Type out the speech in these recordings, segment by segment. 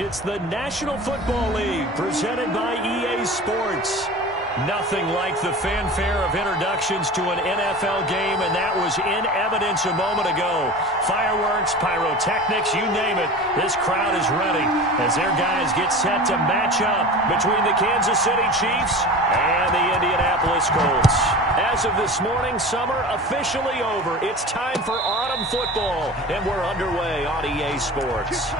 fact, it's the National Football League presented by EA Sports. Nothing like the fanfare of introductions to an NFL game, and that was in evidence a moment ago. Fireworks, pyrotechnics, you name it. This crowd is ready as their guys get set to match up between the Kansas City Chiefs and the Indianapolis Colts. As of this morning, summer officially over. It's time for autumn football, and we're underway on EA Sports.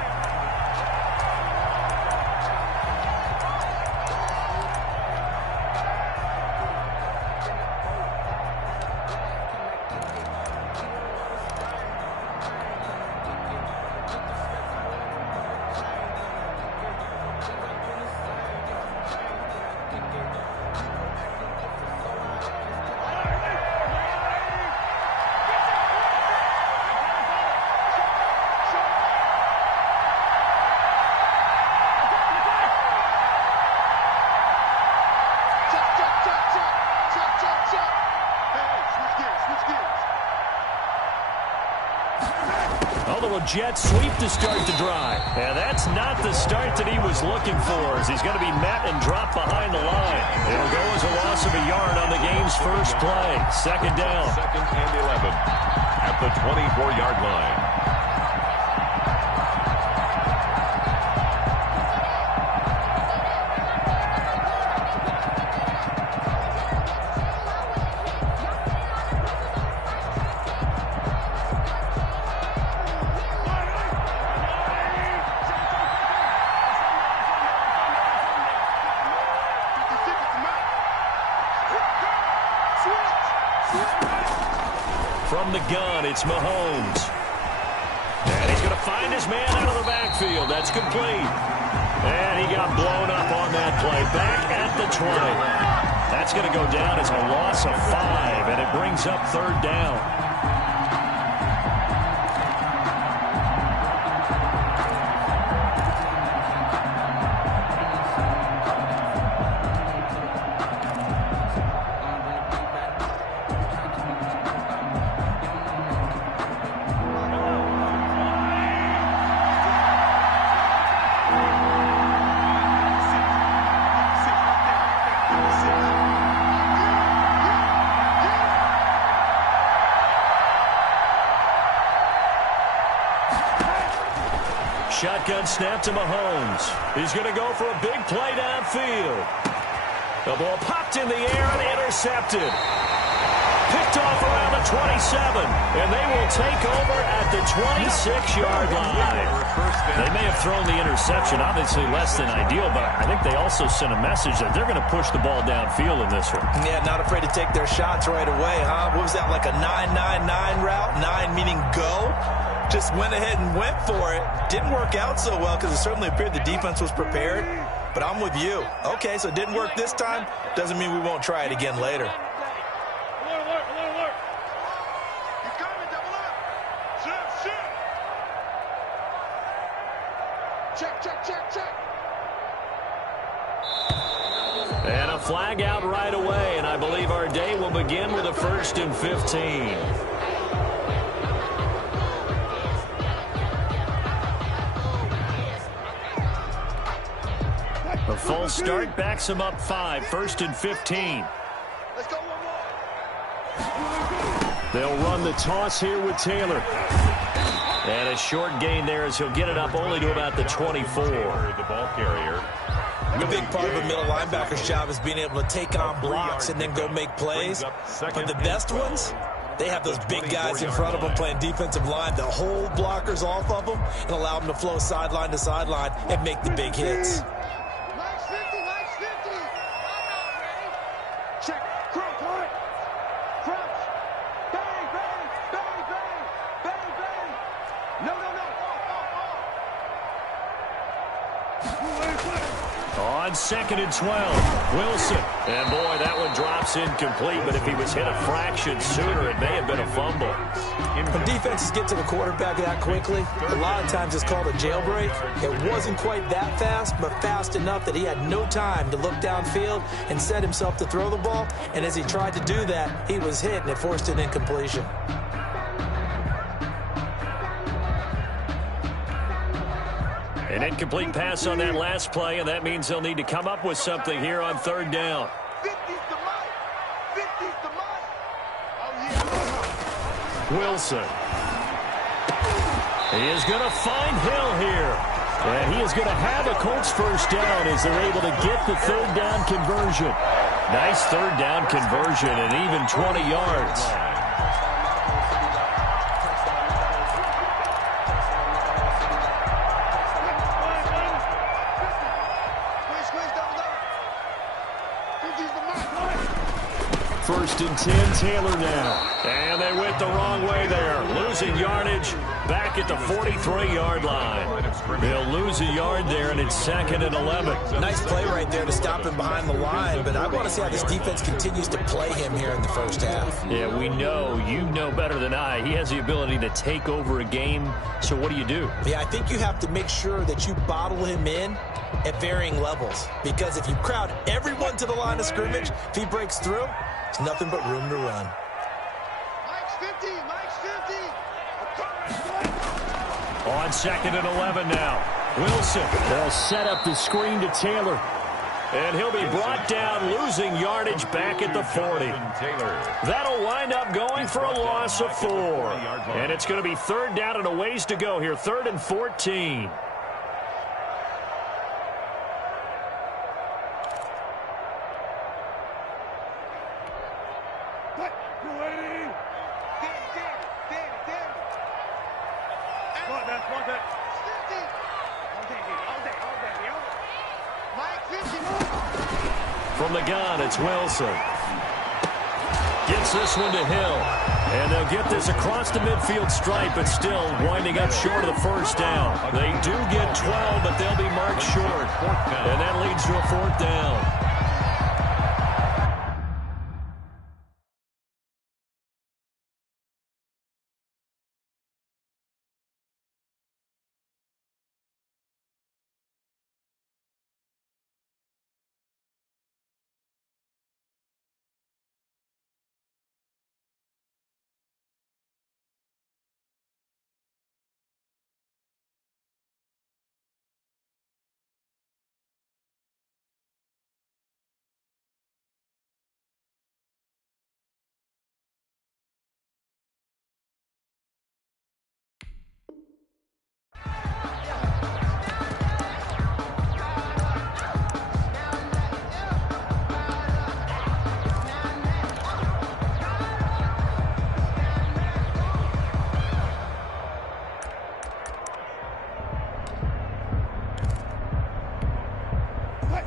Jet sweep to start the drive. And that's not the start that he was looking for, as he's going to be met and dropped behind the line. It'll go as a loss of a yard on the game's first play. Second down. Second and 11 at the 24-yard line. From the gun, it's Mahomes. And he's going to find his man out of the backfield. That's complete. And he got blown up on that play. Back at the 20. That's going to go down as a loss of 5, and it brings up third down. Shotgun snap to Mahomes. He's going to go for a big play downfield. The ball popped in the air and intercepted. Picked off around the 27, and they will take over at the 26-yard line. They may have thrown the interception, obviously less than ideal, but I think they also sent a message that they're going to push the ball downfield in this one. Yeah, not afraid to take their shots right away, huh? What was that, like a 9-9-9 route? 9 meaning go? Just went ahead and went for it. Didn't work out so well because it certainly appeared the defense was prepared. But I'm with you. Okay, so it didn't work this time. Doesn't mean we won't try it again later. And a flag out right away, and I believe our day will begin with a 1st and 15. A false start backs him up 5, 1st and 15. Let's go one more. They'll run the toss here with Taylor. And a short gain there as he'll get it up only to about the 24. The ball carrier. A big part of a middle linebacker's job is being able to take on blocks and then go make plays. But the best ones, they have those big guys in front of them playing defensive line that hold blockers off of them and allow them to flow sideline to sideline and make the big hits. On 2nd and 12, Wilson. And boy, that one drops incomplete, but if he was hit a fraction sooner, it may have been a fumble. When defenses get to the quarterback that quickly, a lot of times it's called a jailbreak. It wasn't quite that fast, but fast enough that he had no time to look downfield and set himself to throw the ball. And as he tried to do that, he was hit, and it forced an incompletion. An incomplete pass on that last play, and that means they'll need to come up with something here on third down. 50's the mark. 50's the mark. Oh, yeah. Wilson. He is going to find Hill here. And he is going to have a Colts first down as they're able to get the third down conversion. Nice third down conversion and even 20 yards. First and 10, Taylor now. And they went the wrong way there. Losing yardage back at the 43-yard line. They'll lose a yard there, and it's second and 11. Nice play right there to stop him behind the line, but I want to see how this defense continues to play him here in the first half. Yeah, we know, you know better than I, he has the ability to take over a game, so what do you do? Yeah, I think you have to make sure that you bottle him in at varying levels, because if you crowd everyone to the line of scrimmage, if he breaks through, it's nothing but room to run. Mike's 50. Mike's 50. On second and 11 now. Wilson. They'll set up the screen to Taylor. And he'll be brought down, losing yardage back at the 40. That'll wind up going for a loss of 4. And it's going to be third down and a ways to go here. 3rd and 14. From the gun, it's Wilson. Gets this one to Hill. And they'll get this across the midfield stripe, but still winding up short of the first down. They do get 12, but they'll be marked short. And that leads to a 4th down.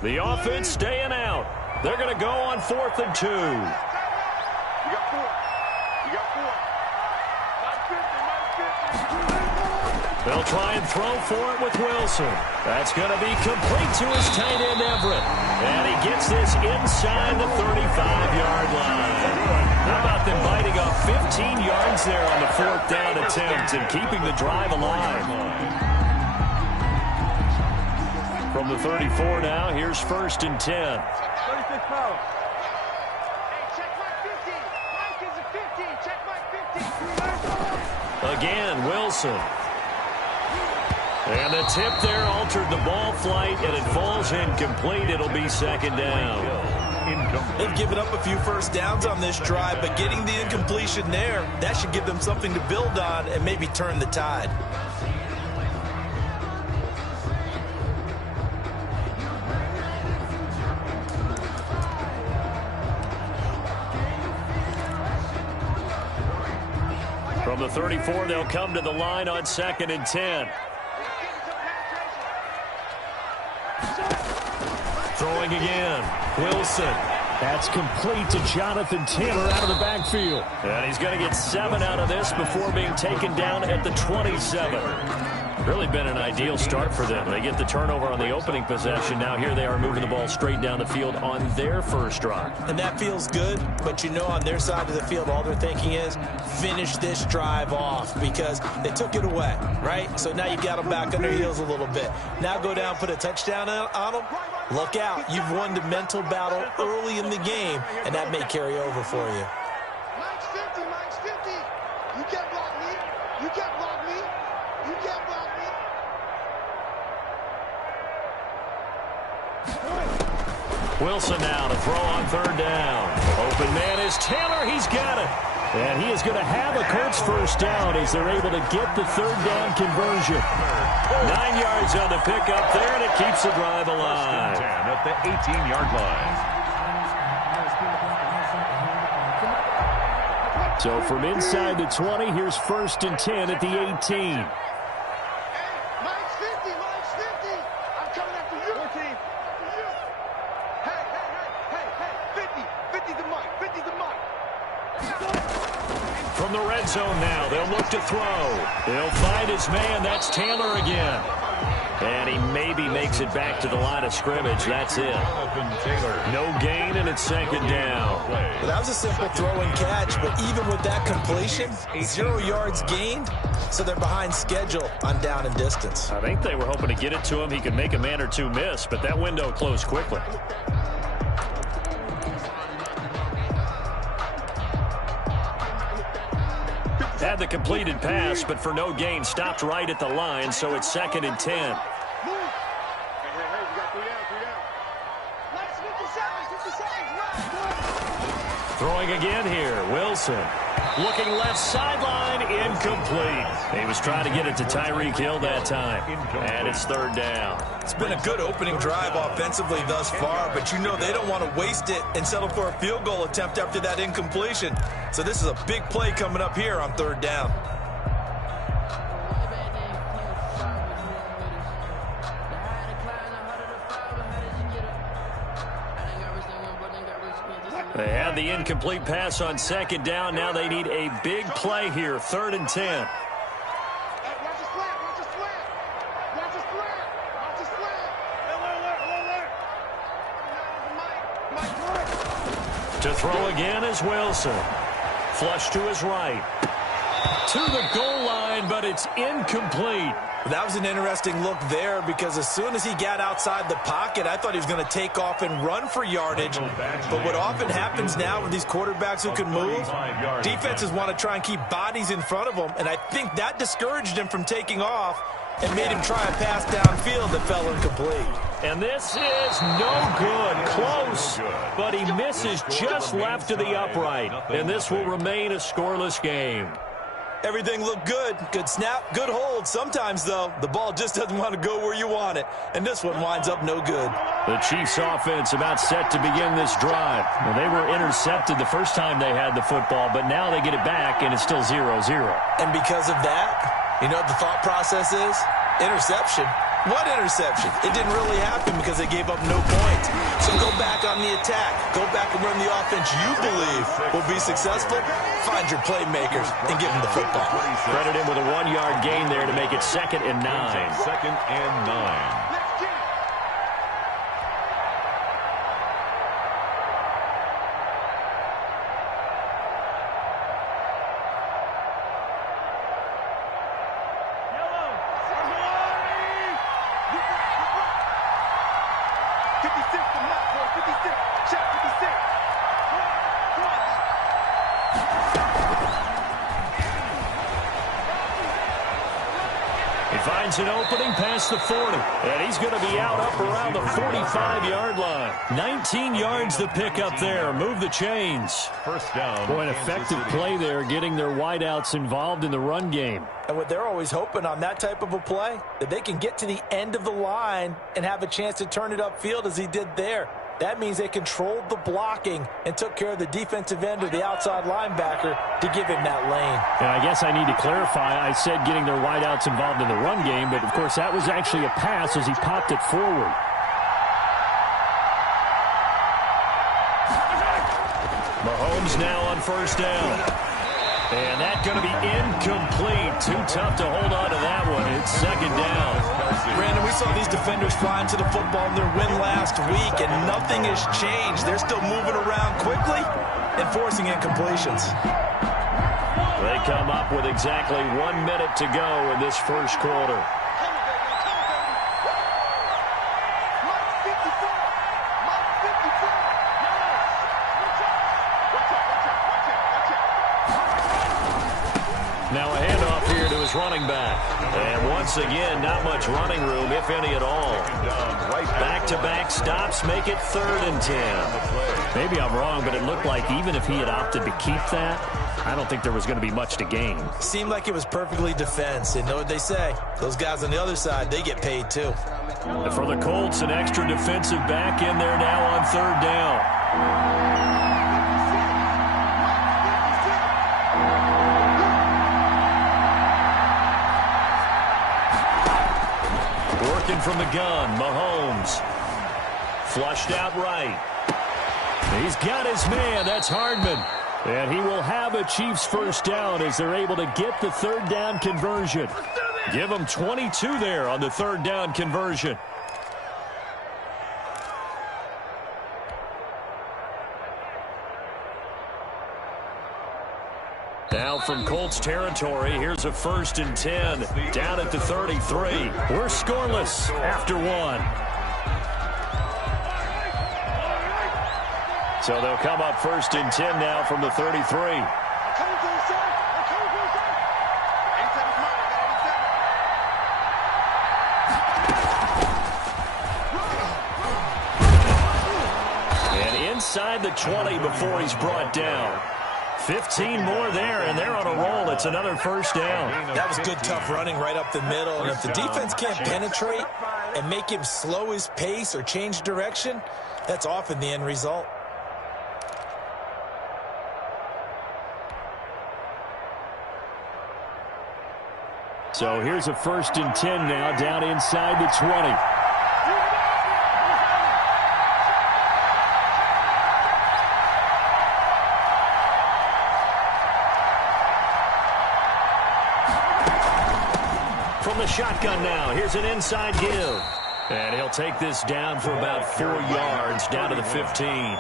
The offense staying out. They're going to go on 4th and 2. You got 4. You got 4. They'll try and throw for it with Wilson. That's going to be complete to his tight end, Everett. And he gets this inside the 35-yard line. How about them biting off 15 yards there on the 4th down attempt and keeping the drive alive? From the 34 now, here's 1st and 10. 36 pounds. Hey, check Mike 50. Mike is a 50. Check Mike 50. Again, Wilson. And the tip there altered the ball flight, and it falls incomplete. It'll be 2nd down. They've given up a few first downs on this drive, but getting the incompletion there, that should give them something to build on and maybe turn the tide. From the 34, they'll come to the line on 2nd and 10. Throwing again. Wilson. That's complete to Jonathan Taylor out of the backfield. And he's going to get 7 out of this before being taken down at the 27. Really been an ideal start for them. They get the turnover on the opening possession. Now here they are moving the ball straight down the field on their first drive. And that feels good, but you know on their side of the field, all they're thinking is finish this drive off because they took it away, right? So now you got them back on their heels a little bit. Now go down, put a touchdown on them. Look out. You've won the mental battle early in the game, and that may carry over for you. Mike's 50. Mike's 50. You can't block me. You can't block me. You can't block me. Wilson now to throw on third down. Open man is Taylor. He's got it. And he is going to have a Colts first down as they're able to get the third down conversion. 9 yards on the pickup there, and it keeps the drive alive. 10 at the 18-yard line. So from inside the 20, here's 1st and 10 at the 18. Mine's 50, mine's 50. I'm coming after you. 14. Hey, 50, 50's the mic, 50's the mic. From the red zone now, they'll look to throw. They'll find his man. That's Taylor again. And he maybe makes it back to the line of scrimmage. That's it. No gain, and it's 2nd down. Well, that was a simple throw and catch, but even with that completion, 0 yards gained, so they're behind schedule on down and distance. I think they were hoping to get it to him. He could make a man or two miss, but that window closed quickly. Had the completed pass, but for no gain, stopped right at the line, so it's 2nd and 10. Hey, we got 3 down. Let's 50 seconds. Throwing again here, Wilson. Looking left sideline, incomplete. He was trying to get it to Tyreek Hill that time, and it's 3rd down. It's been a good opening drive offensively thus far, but you know they don't want to waste it and settle for a field goal attempt after that incompletion. So this is a big play coming up here on 3rd down. They had the incomplete pass on 2nd down. Now they need a big play here, 3rd and 10. Watch the slant, watch the slant. Watch the slant, watch the slant. Alert. To throw again is Wilson. Flush to his right. To the goal line, but it's incomplete. That was an interesting look there because as soon as he got outside the pocket, I thought he was going to take off and run for yardage. But what often happens now with these quarterbacks who can move, defenses want to try and keep bodies in front of them, and I think that discouraged him from taking off and made him try a pass downfield that fell incomplete. And this is no good. Close, but he misses just left of the upright. And this will remain a scoreless game. Everything looked good. Good snap, good hold. Sometimes, though, the ball just doesn't want to go where you want it. And this one winds up no good. The Chiefs offense about set to begin this drive. Well, they were intercepted the first time they had the football, but now they get it back, and it's still 0-0. And because of that, you know what the thought process is? Interception. What interception? It didn't really happen because they gave up no points. So go back on the attack. Go back and run the offense you believe will be successful. Find your playmakers and give them the football. Credit him with a 1-yard gain there to make it 2nd and 9. 2nd and 9. Finds an opening past the 40, and he's going to be out up around the 45-yard line. 19 yards to pick up there. Move the chains. First down. Boy, an effective play there, getting their wideouts involved in the run game. And what they're always hoping on that type of a play, that they can get to the end of the line and have a chance to turn it upfield as he did there. That means they controlled the blocking and took care of the defensive end or the outside linebacker to give him that lane. And I guess I need to clarify. I said getting their wideouts involved in the run game, but, of course, that was actually a pass as he popped it forward. Mahomes now on first down. And that's going to be incomplete. Too tough to hold on to that one. It's 2nd down. Brandon, we saw these defenders flying to the football in their win last week, and nothing has changed. They're still moving around quickly and forcing incompletions. They come up with exactly 1 minute to go in this first quarter. Now ahead Handoff here to his running back. And once again, not much running room, if any at all. Back-to-back stops make it 3rd and 10. Maybe I'm wrong, but it looked like even if he had opted to keep that, I don't think there was going to be much to gain. Seemed like it was perfectly defense. And know what they say? Those guys on the other side, they get paid too. And for the Colts, an extra defensive back in there now on 3rd down. Working from the gun, Mahomes. Flushed out right. He's got his man. That's Hardman. And he will have a Chiefs first down as they're able to get the 3rd down conversion. Give them 22 there on the 3rd down conversion. Now from Colts territory, here's a 1st and 10 down at the 33. We're scoreless after 1. So they'll come up 1st and 10 now from the 33. And inside the 20 before he's brought down. 15 more there, and they're on a roll. It's another 1st down. That was good, tough running right up the middle. And if the defense can't penetrate and make him slow his pace or change direction, that's often the end result. So here's a 1st and 10 now down inside the 20. From the shotgun now, here's an inside give. And he'll take this down for about 4 yards, down to the 15.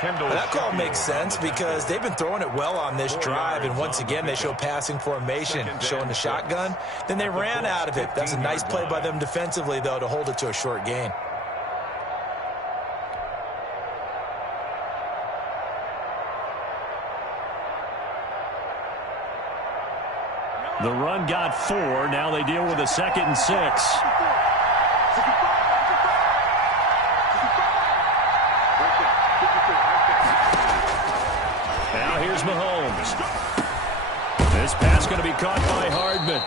That call makes sense because they've been throwing it well on this drive, and once again they show passing formation, showing the shotgun. Then they ran out of it. That's a nice play by them defensively, though, to hold it to a short gain. The run got 4. Now they deal with a 2nd and 6. Now here's Mahomes. This pass going to be caught by Hardman.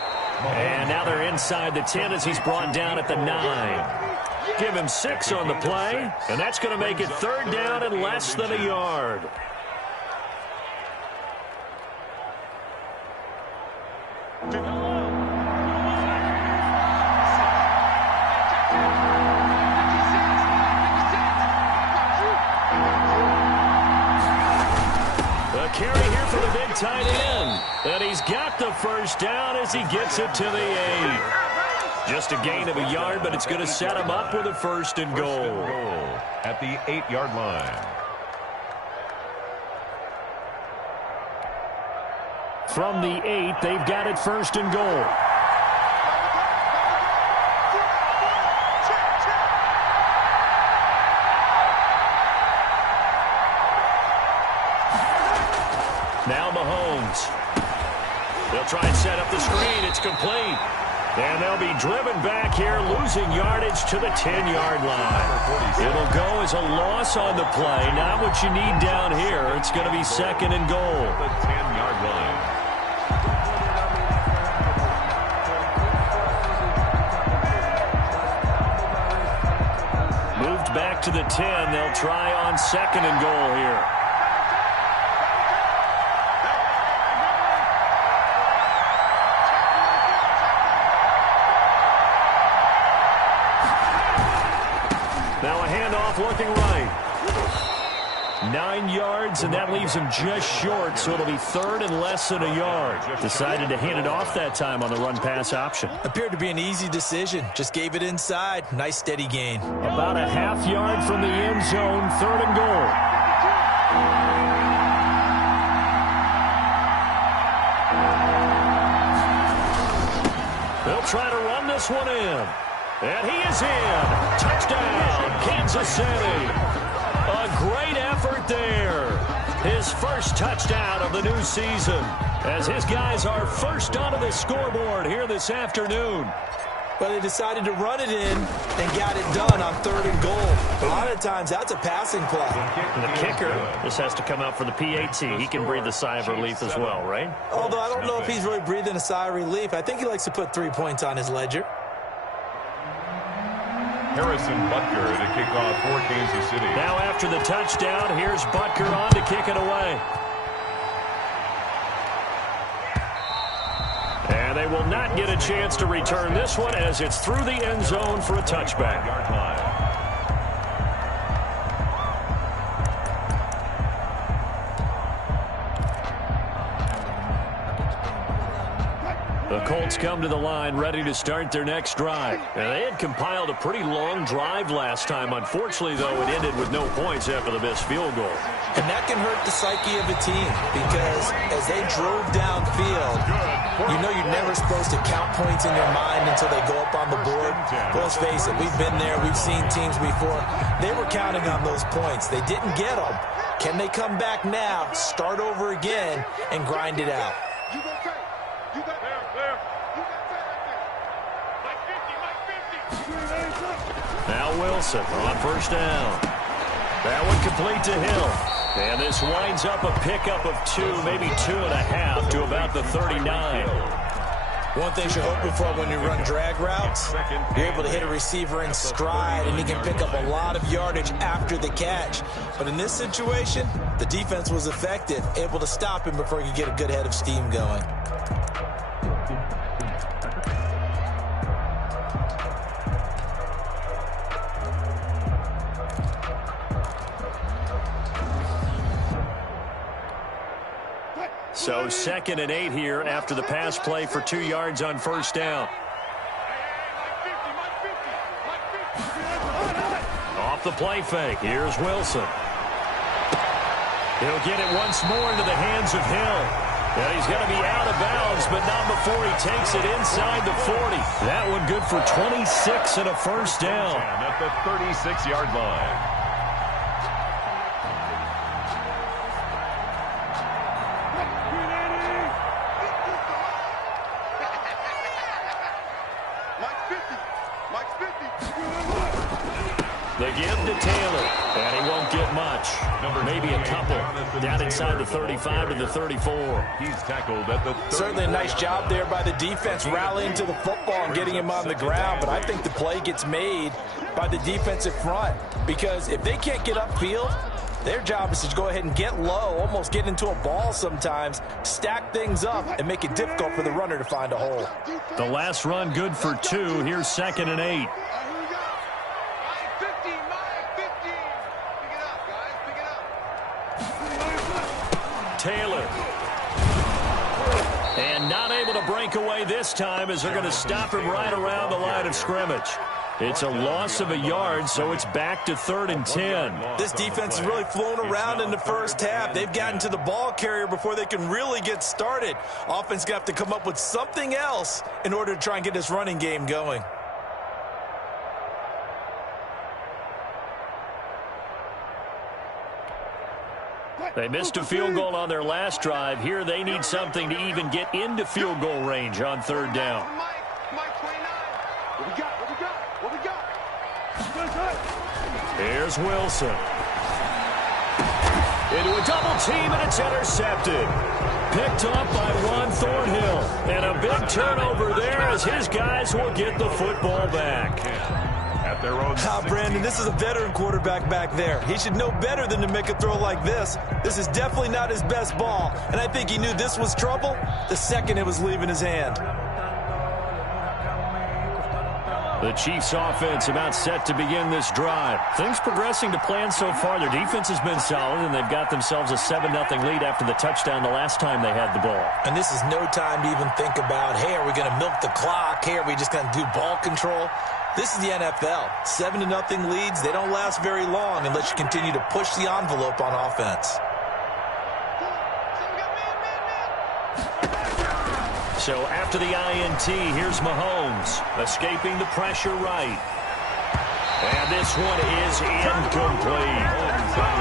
And now they're inside the 10 as he's brought down at the 9. Give him 6 on the play, and that's going to make it 3rd down and less than a yard. Carry here for the big tight end. And he's got the 1st down as he gets it to the 8. Just a gain of a yard, but it's going to set him up with a 1st and goal. At the 8-yard line. From the 8, they've got it 1st and goal. Now Mahomes. They'll try and set up the screen. It's complete. And they'll be driven back here, losing yardage to the 10-yard line. It'll go as a loss on the play. Not what you need down here. It's going to be 2nd and goal. The 10-yard line. Moved back to the 10. They'll try on 2nd and goal here. Now a handoff looking right. 9 yards, and that leaves him just short, so it'll be 3rd and less than a yard. Decided to hand it off that time on the run-pass option. Appeared to be an easy decision. Just gave it inside. Nice, steady gain. About a half yard from the end zone, 3rd and goal. They'll try to run this one in. And he is in. Touchdown, Kansas City. A great effort there. His first touchdown of the new season, as his guys are first onto the scoreboard here this afternoon. But they decided to run it in and got it done on 3rd and goal. A lot of times, that's a passing play. And the kicker just has to come out for the PAT. He can breathe a sigh of relief as well, right? Although I don't know if he's really breathing a sigh of relief. I think he likes to put 3 points on his ledger. Harrison Butker to kick off for Kansas City. Now after the touchdown, here's Butker on to kick it away. And they will not get a chance to return this one as it's through the end zone for a touchback. Yard line. The Colts come to the line ready to start their next drive. And they had compiled a pretty long drive last time. Unfortunately, though, it ended with no points after the missed field goal. And that can hurt the psyche of a team because as they drove downfield, you know you're never supposed to count points in your mind until they go up on the board. But let's face it, we've been there. We've seen teams before. They were counting on those points. They didn't get them. Can they come back now, start over again, and grind it out? Now Wilson on first down. That one complete to Hill. And this winds up a pickup of 2, maybe 2.5 to about the 39. One thing you're hoping for when you run drag routes, you're able to hit a receiver in stride, and he can pick up a lot of yardage after the catch. But in this situation, the defense was effective, able to stop him before he could get a good head of steam going. So 2nd and 8 here after the pass play for 2 yards on first down. Off the play fake. Here's Wilson. He'll get it once more into the hands of Hill. And he's going to be out of bounds, but not before he takes it inside the 40. That one good for 26 and a first down. At the 36-yard line. The give to Taylor, and he won't get much. Maybe a couple. Down inside the 35 to the 34. He's tackled at the 30. Certainly a nice job there by the defense rallying to the football and getting him on the ground, but I think the play gets made by the defensive front because if they can't get upfield, their job is to go ahead and get low, almost get into a ball sometimes, stack things up, and make it difficult for the runner to find a hole. The last run good for 2. Here's 2nd and 8. Taylor. And not able to break away this time as they're going to stop him right around the line of scrimmage. It's a loss of a yard, so it's back to 3rd and 10. This defense has really flown around in the first half. They've gotten to the ball carrier before they can really get started. Offense got to come up with something else in order to try and get this running game going. They missed a field goal on their last drive. Here they need something to even get into field goal range on 3rd down. Here's Wilson. Into a double team, and it's intercepted. Picked up by Juan Thornhill. And a big turnover there as his guys will get the football back. At their own Brandon, this is a veteran quarterback back there. He should know better than to make a throw like this. This is definitely not his best ball, and I think he knew this was trouble the second it was leaving his hand. The Chiefs offense about set to begin this drive. Things progressing to plan so far. Their defense has been solid, and they've got themselves a 7-0 lead after the touchdown the last time they had the ball. And this is no time to even think about, hey, are we going to milk the clock? Hey, are we just going to do ball control? This is the NFL. 7-0 leads, they don't last very long unless you continue to push the envelope on offense. So after the INT, here's Mahomes, escaping the pressure right. And this one is incomplete.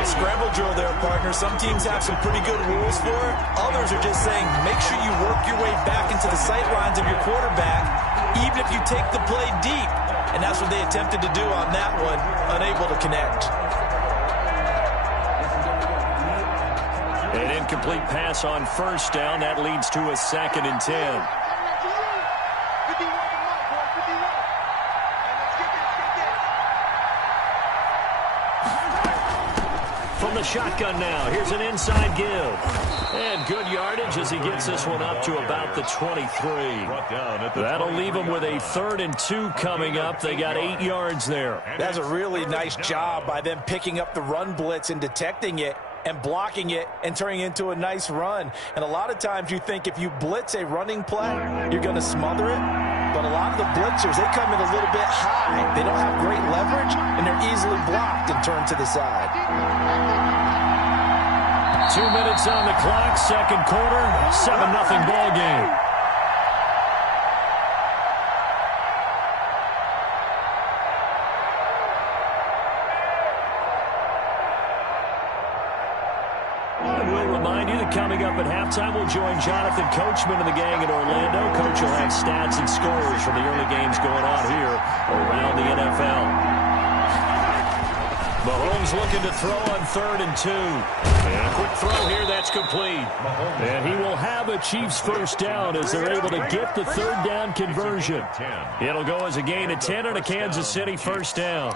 Scramble drill there, partner. Some teams have some pretty good rules for it. Others are just saying make sure you work your way back into the sight lines of your quarterback, even if you take the play deep. And that's what they attempted to do on that one, unable to connect. An incomplete pass on first down. That leads to a 2nd and 10. From the shotgun now, here's an inside give. And good yardage as he gets this one up to about the 23. That'll leave him with a 3rd and 2 coming up. They got 8 yards there. That's a really nice job by them picking up the run blitz and detecting it and blocking it and turning it into a nice run. And a lot of times you think if you blitz a running play, you're going to smother it. But a lot of the blitzers, they come in a little bit high. They don't have great leverage, and they're easily blocked and turned to the side. 2 minutes on the clock, second quarter, 7-0 ball game. Coming up at halftime, we'll join Jonathan Coachman and the gang in Orlando. Coach will have stats and scores from the early games going on here around the NFL. Mahomes looking to throw on 3rd and 2. And a quick throw here, that's complete. And he will have a Chiefs first down as they're able to get the 3rd down conversion. It'll go as a gain of 10 on a Kansas City first down.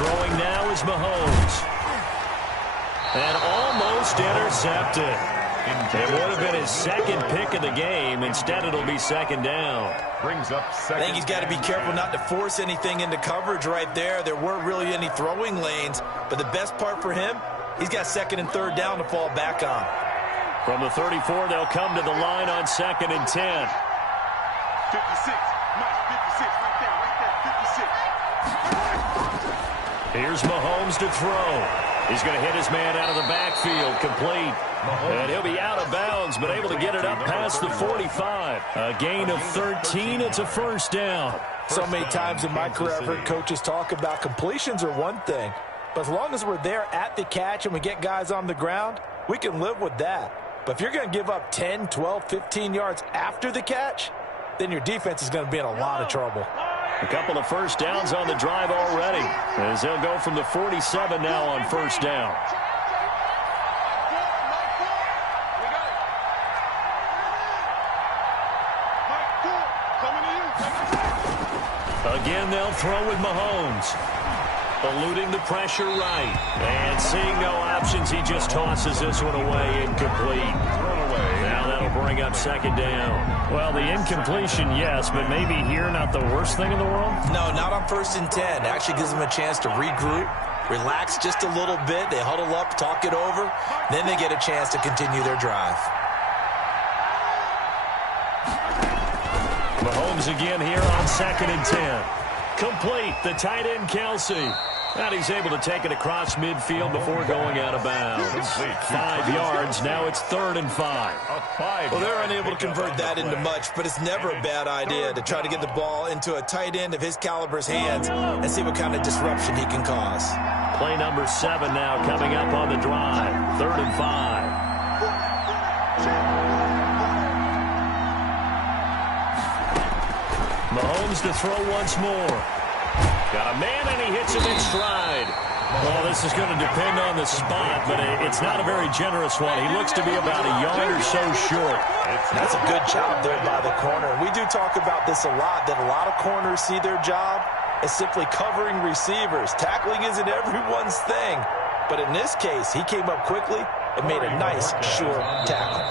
Throwing now is Mahomes. And almost intercepted. It would have been his 2nd pick of the game. Instead, it'll be 2nd down. Brings up 2nd. I think he's got to be careful not to force anything into coverage right there. There weren't really any throwing lanes. But the best part for him, he's got 2nd and 3rd down to fall back on. From the 34, they'll come to the line on 2nd and 10. 56. Mike, 56. Right there. 56. Here's Mahomes to throw. He's going to hit his man out of the backfield, complete. And he'll be out of bounds, but able to get it up past the 45. A gain of 13, it's a first down. So many times in my career I've heard coaches talk about completions are one thing, but as long as we're there at the catch and we get guys on the ground, we can live with that. But if you're going to give up 10, 12, 15 yards after the catch, then your defense is going to be in a lot of trouble. A couple of first downs on the drive already, as they'll go from the 47 now on first down. Again, they'll throw with Mahomes. Eluding the pressure right. And seeing no options, he just tosses this one away, incomplete. Now that'll bring up 2nd down. Well, the incompletion, yes, but maybe here not the worst thing in the world? No, not on 1st and 10. It actually gives them a chance to regroup, relax just a little bit. They huddle up, talk it over. Then they get a chance to continue their drive. Mahomes again here on 2nd and 10. Complete, the tight end Kelsey. And he's able to take it across midfield before going out of bounds. 5 yards, now it's 3rd and 5. Well, they're unable to convert that into much, but it's never a bad idea to try to get the ball into a tight end of his caliber's hands and see what kind of disruption he can cause. Play number 7 now coming up on the drive. 3rd and 5. Mahomes to throw once more. Got a man, and he hits him in stride. Well, this is going to depend on the spot, but it's not a very generous one. He looks to be about a yard or so short. That's a good job there by the corner. We do talk about this a lot, that a lot of corners see their job as simply covering receivers. Tackling isn't everyone's thing. But in this case, he came up quickly and made a nice, sure tackle.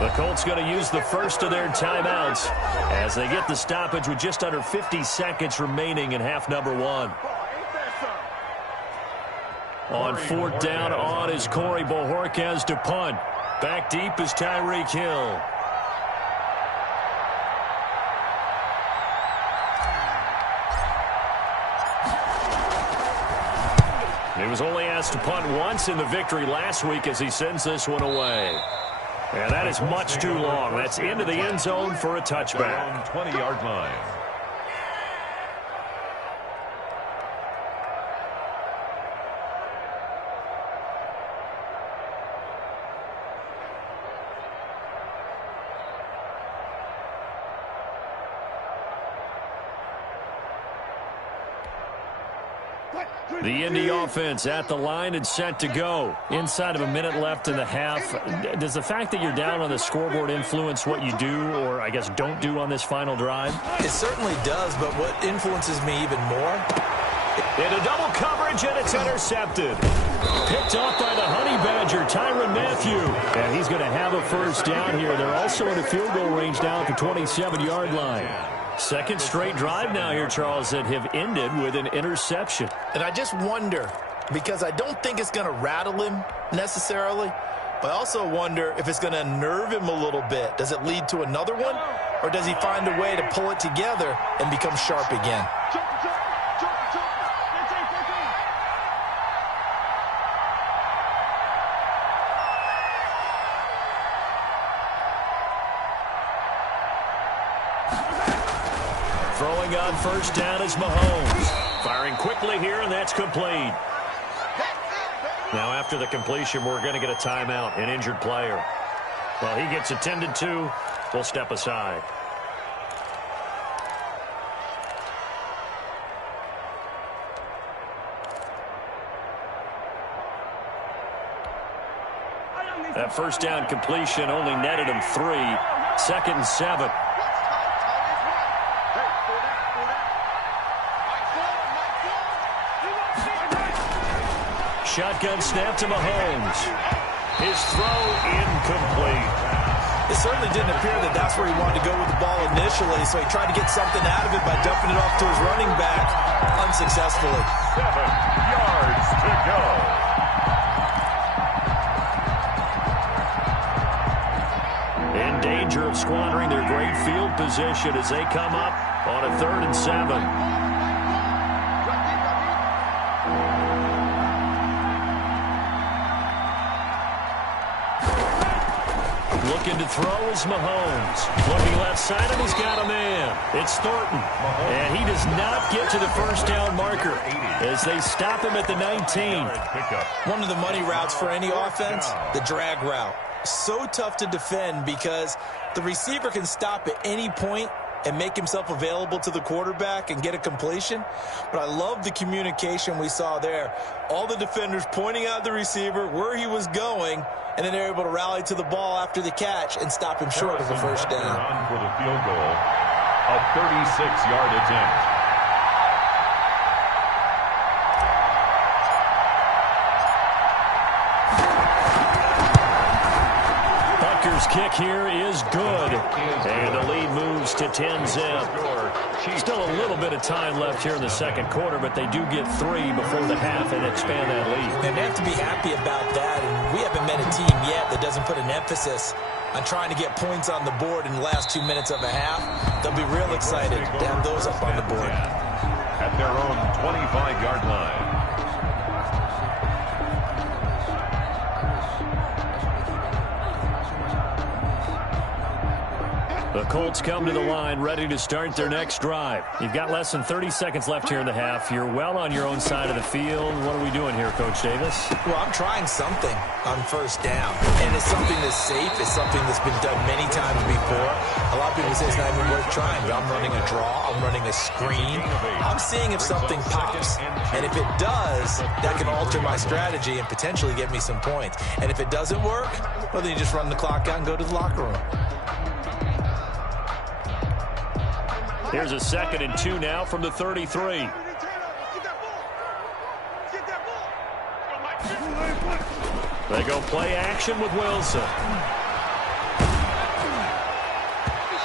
The Colts going to use the first of their timeouts as they get the stoppage with just under 50 seconds remaining in half number 1. On 4th down, on is Corey Bojorquez to punt. Back deep is Tyreek Hill. He was only asked to punt once in the victory last week as he sends this one away. And that is much too long. That's into the end zone for a touchback. 20-yard line. The Indy offense at the line and set to go. Inside of a minute left in the half. Does the fact that you're down on the scoreboard influence what you do, or I guess don't do on this final drive? It certainly does, but what influences me even more? Into double coverage, and it's intercepted. Picked off by the Honey Badger, Tyrann Mathieu. And he's going to have a first down here. They're also in the field goal range down at the 27-yard line. Second straight drive now here, Charles, that have ended with an interception. And I just wonder, because I don't think it's going to rattle him necessarily, but I also wonder if it's going to unnerve him a little bit. Does it lead to another one, or does he find a way to pull it together and become sharp again? Throwing on first down is Mahomes. Firing quickly here, and that's complete. Now after the completion, we're going to get a timeout, an injured player. Well, he gets attended to. We'll step aside. That first down completion only netted him 3. 2nd and 7. Shotgun snap to Mahomes. His throw incomplete. It certainly didn't appear that that's where he wanted to go with the ball initially, so he tried to get something out of it by dumping it off to his running back unsuccessfully. 7 yards to go. In danger of squandering their great field position as they come up on a 3rd and 7. Looking to throw is Mahomes. Looking left side, and he's got a man. It's Thornton. And he does not get to the first down marker as they stop him at the 19. One of the money routes for any offense, the drag route. So tough to defend because the receiver can stop at any point and make himself available to the quarterback and get a completion. But I love the communication we saw there. All the defenders pointing out the receiver, where he was going, and then they're able to rally to the ball after the catch and stop him short of the first down. On for the field goal, a 36-yard attempt. Butker's kick here is good. And the lead moves to 10-zip. Still a little bit of time left here in the second quarter, but they do get 3 before the half and expand that lead. And they have to be happy about that. And we haven't met a team yet that doesn't put an emphasis on trying to get points on the board in the last 2 minutes of a half. They'll be real excited to have those up on the board. At their own 25-yard line. The Colts come to the line ready to start their next drive. You've got less than 30 seconds left here in the half. You're well on your own side of the field. What are we doing here, Coach Davis? Well, I'm trying something on first down. And it's something that's safe. It's something that's been done many times before. A lot of people say it's not even worth trying, but I'm running a draw. I'm running a screen. I'm seeing if something pops. And if it does, that can alter my strategy and potentially get me some points. And if it doesn't work, well, then you just run the clock out and go to the locker room. Here's a 2nd and 2 now from the 33. They go play action with Wilson.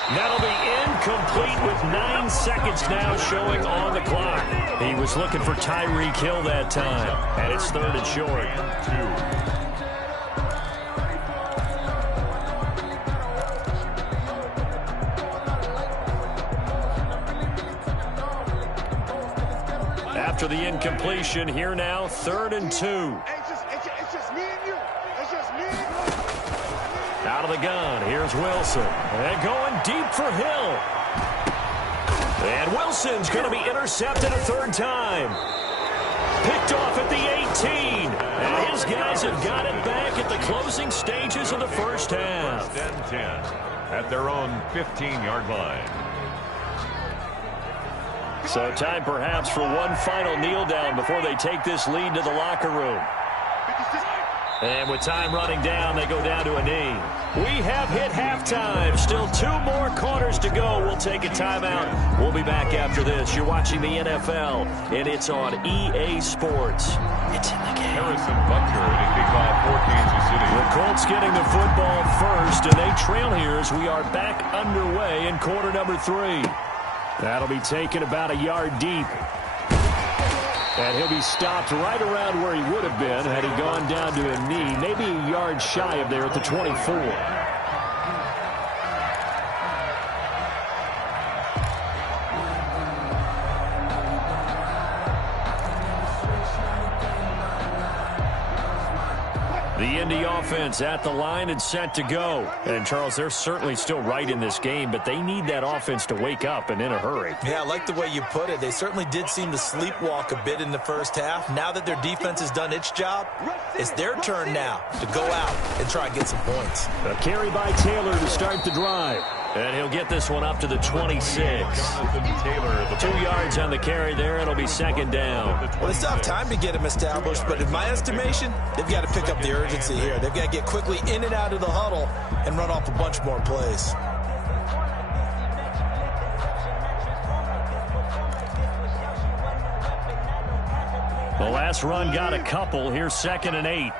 That'll be incomplete with 9 seconds now showing on the clock. He was looking for Tyreek Hill that time, and it's 3rd and short. 2. After after the incompletion. Here now, 3rd and 2. It's just me and you. It's just me and you. Out of the gun, here's Wilson. And going deep for Hill. And Wilson's going to be intercepted a 3rd time. Picked off at the 18. And his guys have got it back at the closing stages of the first half. 10 at their own 15-yard line. So time perhaps for one final kneel down before they take this lead to the locker room. And with time running down, they go down to a knee. We have hit halftime. Still 2 more quarters to go. We'll take a timeout. We'll be back after this. You're watching the NFL, and it's on EA Sports. It's in the game. Harrison Butker to kick off for Kansas City. The Colts getting the football first, and they trail here as we are back underway in quarter number 3. That'll be taken about a yard deep. And he'll be stopped right around where he would have been had he gone down to a knee, maybe a yard shy of there at the 24. The Indy offense at the line and set to go. And, Charles, they're certainly still right in this game, but they need that offense to wake up and in a hurry. Yeah, I like the way you put it. They certainly did seem to sleepwalk a bit in the first half. Now that their defense has done its job, it's their turn now to go out and try and get some points. A carry by Taylor to start the drive. And he'll get this one up to the 26. 2 yards on the carry there. It'll be 2nd down. Well, they still have time to get him established, but in my estimation, they've got to pick up the urgency here. They've got to get quickly in and out of the huddle and run off a bunch more plays. The last run got a couple. Here's 2nd and 8.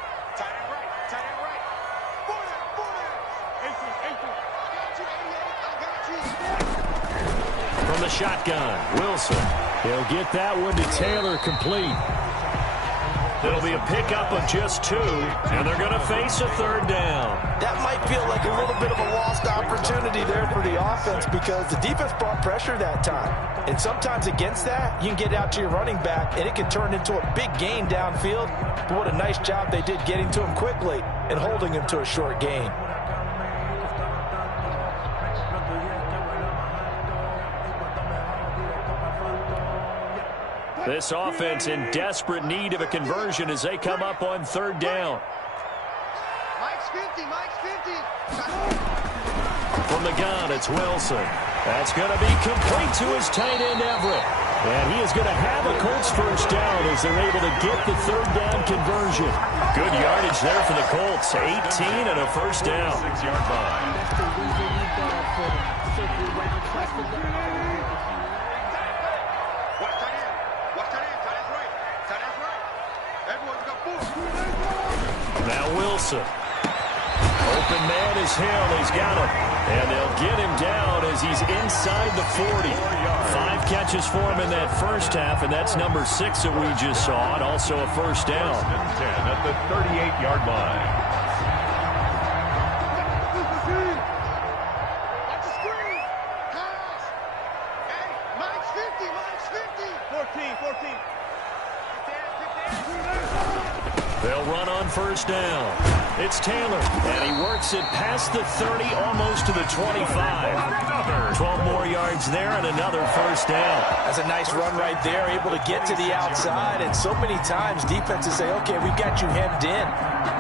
From the shotgun, Wilson. He'll get that one to Taylor complete. It'll be a pickup of just 2, and they're going to face a 3rd down. That might feel like a little bit of a lost opportunity there for the offense because the defense brought pressure that time. And sometimes against that, you can get out to your running back, and it can turn into a big gain downfield. But what a nice job they did getting to him quickly and holding him to a short gain. This offense in desperate need of a conversion as they come up on 3rd down. Mike's 50, Mike's 50. From the gun, it's Wilson. That's going to be complete to his tight end, Everett. And he is going to have a Colts first down as they're able to get the 3rd down conversion. Good yardage there for the Colts. 18 and a first down. 6-yard line. Now Wilson. Open man is Hill. He's got him. And they'll get him down as he's inside the 40. 5 catches for him in that first half, and that's number 6 that we just saw, and also a first down. 10 at the 38-yard line. Watch the screen. Pass. Hey, Mike's 50, Mike's 50. 14. They'll run on first down. It's Taylor, and he works it past the 30, almost to the 25. 12 more yards there and another first down. That's a nice run right there, able to get to the outside. And so many times defenses say, okay, we've got you hemmed in.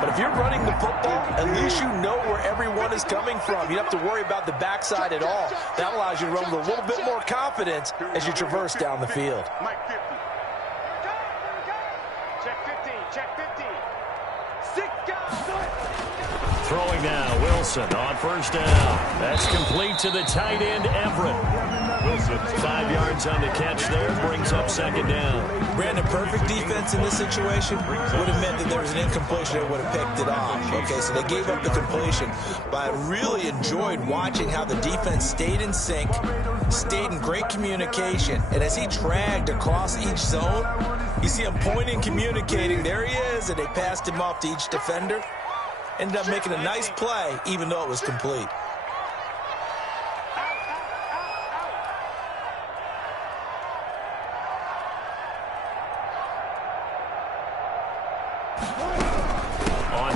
But if you're running the football, at least you know where everyone is coming from. You don't have to worry about the backside at all. That allows you to run with a little bit more confidence as you traverse down the field. Mike 50. Check 15, check 15. 6 guys. Throwing now, Wilson on first down. That's complete to the tight end, Everett. Wilson. 5 yards on the catch there, brings up 2nd down. Brandon, perfect defense in this situation would have meant that there was an incompletion that would have picked it off. Okay, so they gave up the completion. But I really enjoyed watching how the defense stayed in sync, stayed in great communication. And as he dragged across each zone, you see him pointing, communicating. There he is, and they passed him off to each defender. Ended up making a nice play, even though it was complete.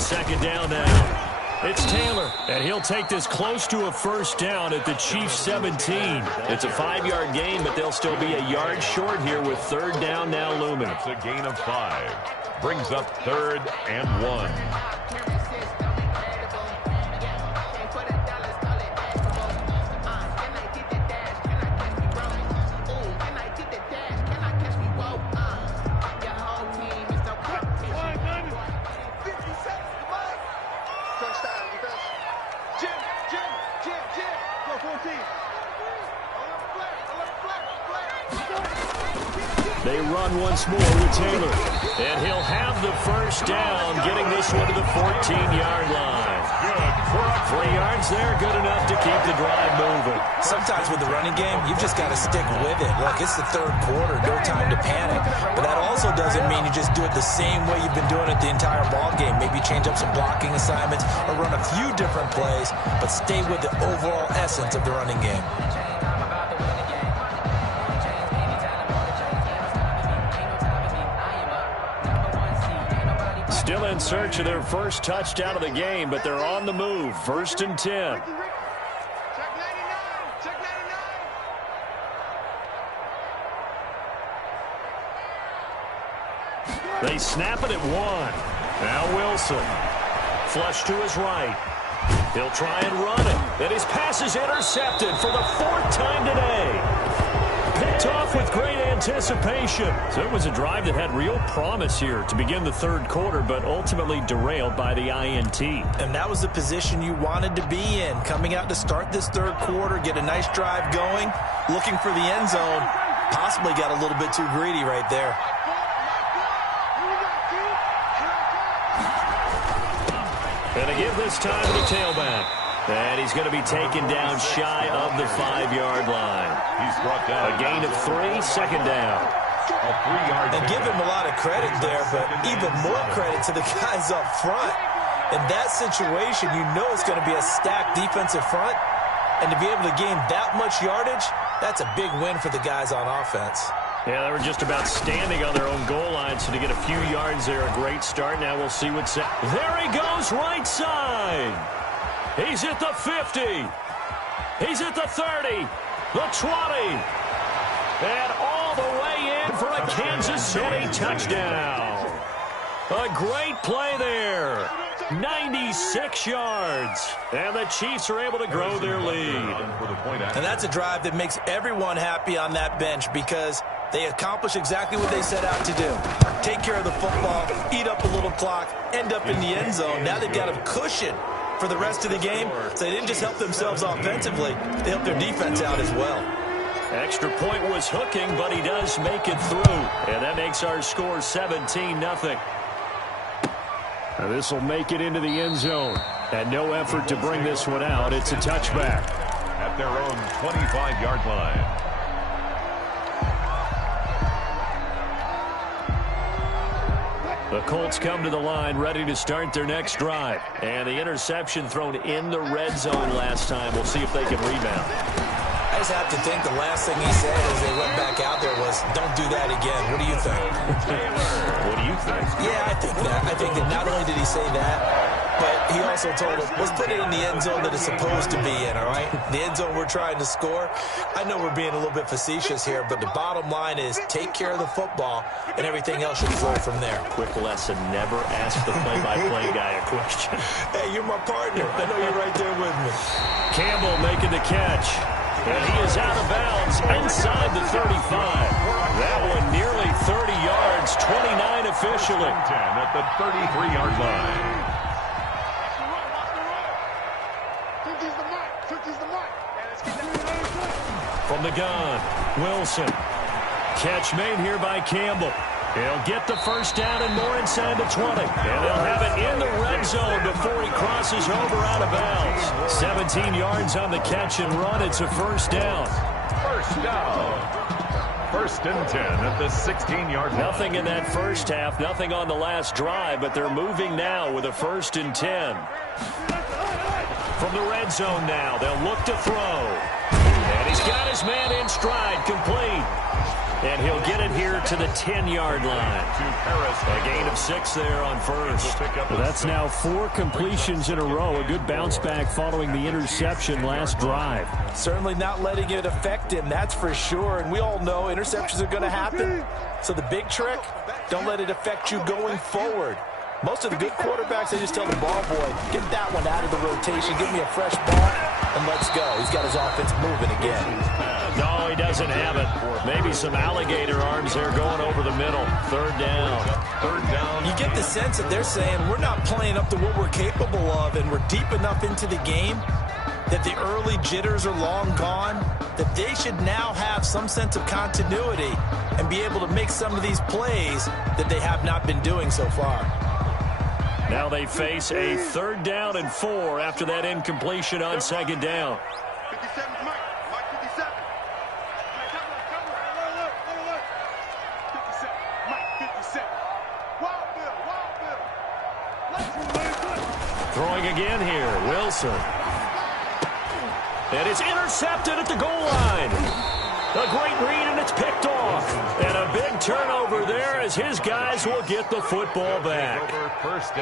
on second down now. It's Taylor, and he'll take this close to a first down at the Chiefs' 17. It's a 5-yard gain, but they'll still be a yard short here with third down now looming. It's a gain of 5. Brings up 3rd and 1. They run once more with Taylor. And he'll have the first down, getting this one to the 14-yard line. 3 yards there, good enough to keep the drive moving. Sometimes with the running game, you've just got to stick with it. Look, it's the third quarter, no time to panic. But that also doesn't mean you just do it the same way you've been doing it the entire ball game. Maybe change up some blocking assignments or run a few different plays, but stay with the overall essence of the running game. Still in search of their first touchdown of the game, but they're on the move. 1st and 10. They snap it at 1. Now Wilson. Flush to his right. He'll try and run it. And his pass is intercepted for the 4th time today. Picked off with great anticipation. So it was a drive that had real promise here to begin the third quarter, but ultimately derailed by the INT. And that was the position you wanted to be in. Coming out to start this third quarter, get a nice drive going, looking for the end zone. Possibly got a little bit too greedy right there. Gonna give this time to the tailback. And he's going to be taken down shy of the 5-yard line. He's brought down. A gain of 3, second down. A 3-yard And give him a lot of credit there, but even more credit to the guys up front. In that situation, you know it's going to be a stacked defensive front. And to be able to gain that much yardage, that's a big win for the guys on offense. Yeah, they were just about standing on their own goal line, so to get a few yards there, a great start. Now we'll see what's... There he goes, right side. He's at the 50. He's at the 30, the 20, and all the way in for a Kansas City touchdown. A great play there. 96 yards. And the Chiefs are able to grow their lead. And that's a drive that makes everyone happy on that bench because they accomplish exactly what they set out to do. Take care of the football, eat up a little clock, end up in the end zone. Now they've got a cushion for the rest of the game, so they didn't just help themselves offensively, they helped their defense out as well. Extra point was hooking, but he does make it through. And that makes our score 17-0. Now this will make it into the end zone. And no effort to bring this one out. It's a touchback. At their own 25-yard line. The Colts come to the line ready to start their next drive. And the interception thrown in the red zone last time. We'll see if they can rebound. I just have to think the last thing he said as they went back out there was, don't do that again. What do you think? What do you think? Yeah, I think that. I think that not only did he say that, but he also told us, let's put it in the end zone that it's supposed to be in, all right? The end zone we're trying to score. I know we're being a little bit facetious here, but the bottom line is take care of the football, and everything else should flow from there. Quick lesson, never ask the play-by-play guy a question. Hey, you're my partner. I know you're right there with me. Campbell making the catch. And he is out of bounds inside the 35. That one nearly 30 yards, 29 officially. 10 at the 33-yard line. From the gun, Wilson. Catch made here by Campbell. He'll get the first down and more inside the 20. And they'll have it in the red zone before he crosses over out of bounds. 17 yards on the catch and run. It's a first down. First down. 1st and 10 at the 16-yard line. Nothing in that first half, nothing on the last drive, but they're moving now with a 1st and 10. From the red zone now, they'll look to throw. And He's got his man in stride, complete. And he'll get it here to the 10-yard line. A gain of 6 there on first. Well, that's now 4 completions in a row. A good bounce back following the interception last drive. Certainly not letting it affect him, that's for sure. And we all know interceptions are going to happen. So the big trick, don't let it affect you going forward. Most of the good quarterbacks, they just tell the ball boy, get that one out of the rotation, give me a fresh ball, and let's go. He's got his offense moving again. No, he doesn't have it. Maybe some alligator arms there going over the middle. Third down. You get the sense that they're saying we're not playing up to what we're capable of, and we're deep enough into the game that the early jitters are long gone, that they should now have some sense of continuity and be able to make some of these plays that they have not been doing so far. Now they face a 3rd down and 4 after that incompletion on 2nd down. 57, Mike 57. Alert. 57, Mike 57. Wild Bill. Throwing again here, Wilson. And it's intercepted at the goal line. A great read, and it's picked off. And a big turnover there as his guys will get the football back.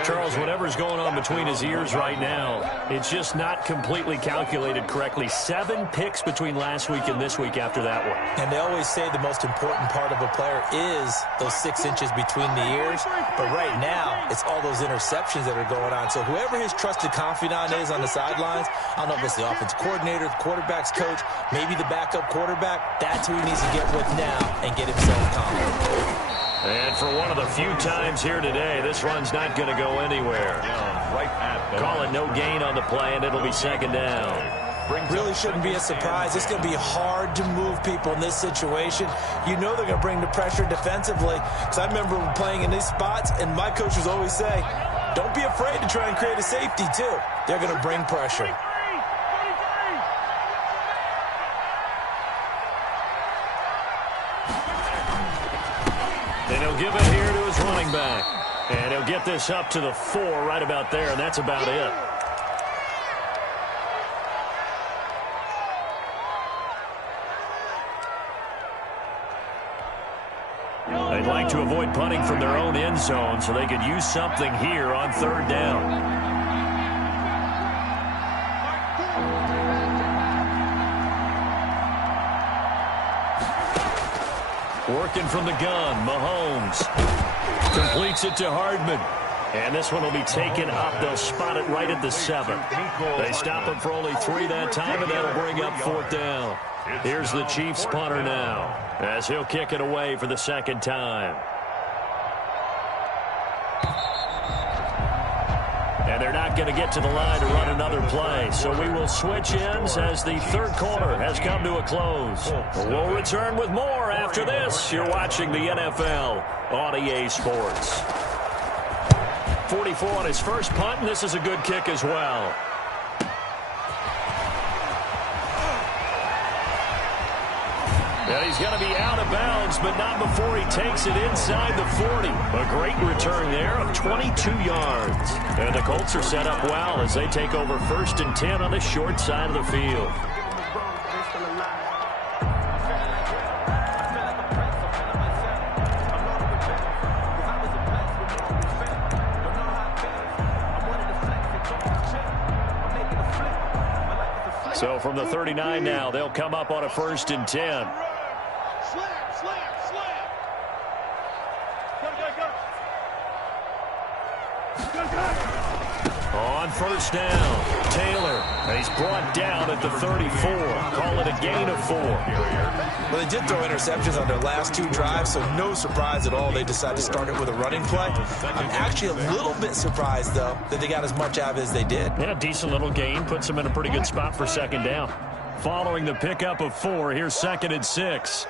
Charles, whatever's going on between his ears right now, it's just not completely calculated correctly. 7 picks between last week and this week after that one. And they always say the most important part of a player is those 6 inches between the ears. But right now, it's all those interceptions that are going on. So whoever his trusted confidant is on the sidelines, I don't know if it's the offense coordinator, the quarterback's coach, maybe the backup quarterback, that's who he needs to get with now and get himself confident. And for one of the few times here today, this run's not going to go anywhere. Call it no gain on the play, and it'll be 2nd down. Really shouldn't be a surprise. It's going to be hard to move people in this situation. You know they're going to bring the pressure defensively. Because I remember playing in these spots, and my coaches always say, don't be afraid to try and create a safety, too. They're going to bring pressure. And he'll give it here to his running back. And he'll get this up to the 4 right about there, and that's about it. They'd like to avoid punting from their own end zone so they could use something here on 3rd down. Working from the gun, Mahomes completes it to Hardman. And this one will be taken up. They'll spot it right at the 7. They stop him for only 3 that time, and that'll bring up 4th down. Here's the Chiefs punter now as he'll kick it away for the 2nd time. And they're not going to get to the line to run another play. So we will switch ends as the 3rd quarter has come to a close. We'll return with more after this. You're watching the NFL on EA Sports. 44 on his first punt, and this is a good kick as well. And he's going to be out of bounds, but not before he takes it inside the 40. A great return there of 22 yards. And the Colts are set up well as they take over 1st and 10 on the short side of the field. So from the 39 now, they'll come up on a 1st and 10. On 1st down, Taylor. He's brought down at the 34. Call it a gain of 4. Well, they did throw interceptions on their last 2 drives, so no surprise at all they decided to start it with a running play. I'm actually a little bit surprised, though, that they got as much out of it as they did. Yeah, decent little gain. Puts them in a pretty good spot for 2nd down. Following the pickup of 4, here's 2nd and 6.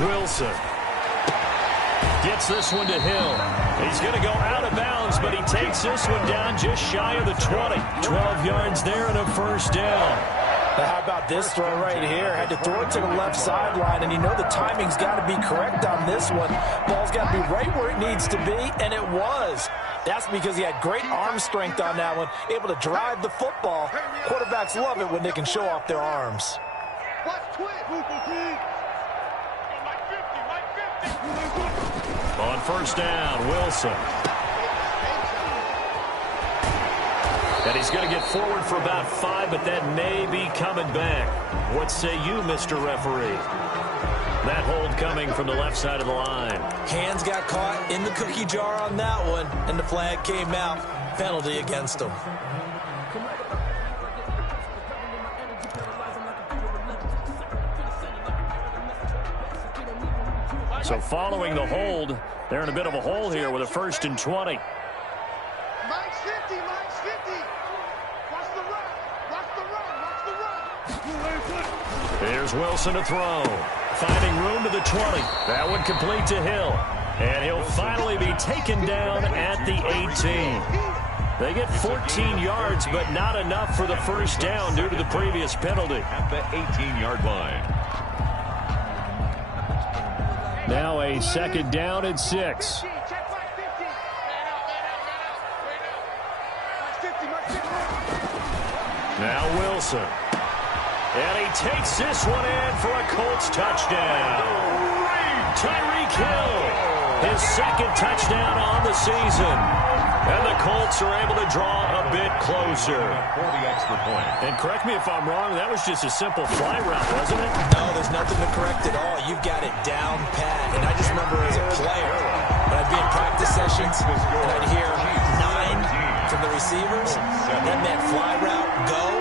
Wilson gets this one to Hill. He's going to go out of bounds, but he takes this one down just shy of the 20. 12 yards there and a 1st down. How about this throw right here? Had to throw it to the left sideline, and you know the timing's got to be correct on this one. Ball's got to be right where it needs to be, and it was. That's because he had great arm strength on that one, able to drive the football. Quarterbacks love it when they can show off their arms. On first down, Wilson. And he's going to get forward for about 5, but that may be coming back. What say you, Mr. Referee? That hold coming from the left side of the line. Hands got caught in the cookie jar on that one, and the flag came out. Penalty against him. So following the hold, they're in a bit of a hole here with a 1st and 20. Mike's 50, Mike's 50. Watch the run, watch the run, watch the run. Here's Wilson to throw. Finding room to the 20. That one complete to Hill. And he'll finally be taken down at the 18. They get 14 yards, but not enough for the first down due to the previous penalty. At the 18-yard line. Now a 2nd down and 6. Now Wilson. And he takes this one in for a Colts touchdown. Tyreek Hill, his 2nd touchdown on the season. And the Colts are able to draw a bit closer. For the extra point. And correct me if I'm wrong, that was just a simple fly route, wasn't it? No, there's nothing to correct at all. You've got it down pat. And I just remember as a player, when I'd be in practice sessions, and I'd hear 9 from the receivers, and then that fly route, go,